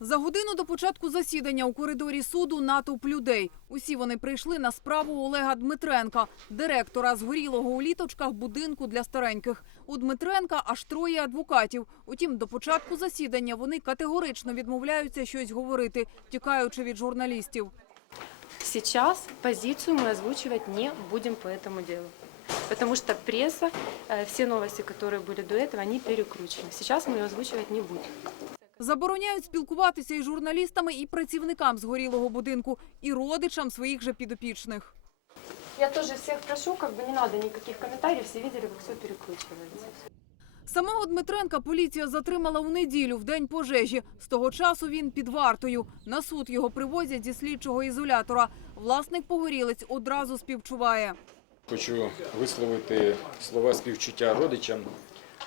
За годину до початку засідання у коридорі суду натовп людей. Усі вони прийшли на справу Олега Дмитренка, директора згорілого у літочках будинку для стареньких. У Дмитренка аж троє адвокатів. Утім, до початку засідання вони категорично відмовляються щось говорити, тікаючи від журналістів. Сейчас позицию мы озвучивать не будем по этому делу. Потому что пресса, э, все новости, которые были до этого, они перекручены. Сейчас мы ее озвучивать не будем. Забороняють спілкуватися із журналістами і працівникам згорілого будинку, і родичам своїх же підопічних. Я тоже всех прошу, как бы не надо никаких комментариев, все видели, как все перекручивается. Самого Дмитренка поліція затримала у неділю в день пожежі. З того часу він під вартою. На суд його привозять зі слідчого ізолятора. Власник погорілець одразу співчуває. Хочу висловити слова співчуття родичам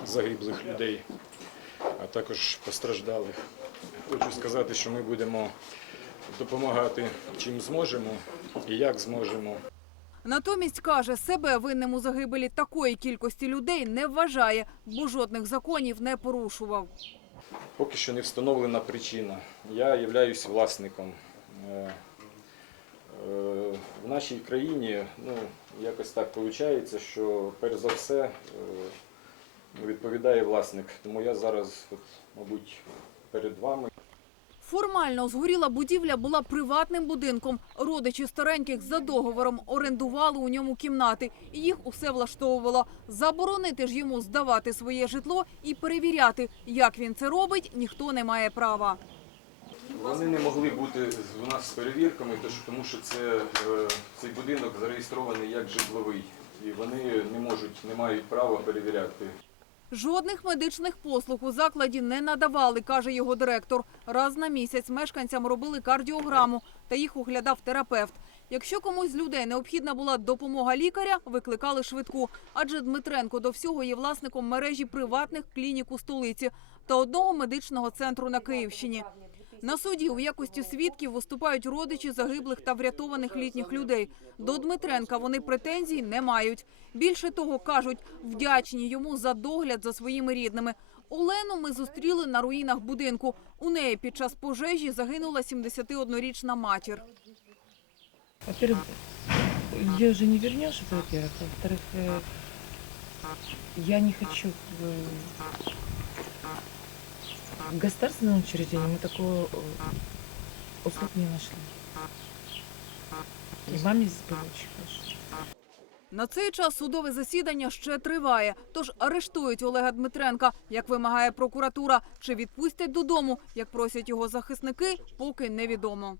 загиблих людей, а також постраждалих. Хочу сказати, що ми будемо допомагати чим зможемо і як зможемо. Натомість каже, себе винним у загибелі такої кількості людей не вважає, бо жодних законів не порушував. Поки що не встановлена причина. Я являюсь власником. Е, е, В нашій країні ну, якось так виходить, що перш за все е, відповідає власник. Тому я зараз, от, мабуть, перед вами. Формально згоріла будівля була приватним будинком. Родичі стареньких за договором орендували у ньому кімнати. І їх усе влаштовувало. Заборонити ж йому здавати своє житло і перевіряти, як він це робить, ніхто не має права. Вони не могли бути у нас з перевірками, тому що це, е, цей будинок зареєстрований як житловий. І вони не можуть, не мають права перевіряти. Жодних медичних послуг у закладі не надавали, каже його директор. Раз на місяць мешканцям робили кардіограму та їх оглядав терапевт. Якщо комусь з людей необхідна була допомога лікаря, викликали швидку. Адже Дмитренко до всього є власником мережі приватних клінік у столиці та одного медичного центру на Київщині. На суді у якості свідків виступають родичі загиблих та врятованих літніх людей. До Дмитренка вони претензій не мають. Більше того, кажуть, вдячні йому за догляд за своїми рідними. Олену ми зустріли на руїнах будинку. У неї під час пожежі загинула 71-річна матір. Во-первых, ее уже не вернешь, это во-первых. Во-вторых, э, я не хочу э, в государственном учреждении мы такого э, услуг не нашли. И маме здесь было очень хорошо. На цей час судове засідання ще триває. Тож арештують Олега Дмитренка, як вимагає прокуратура, чи відпустять додому, як просять його захисники, поки невідомо.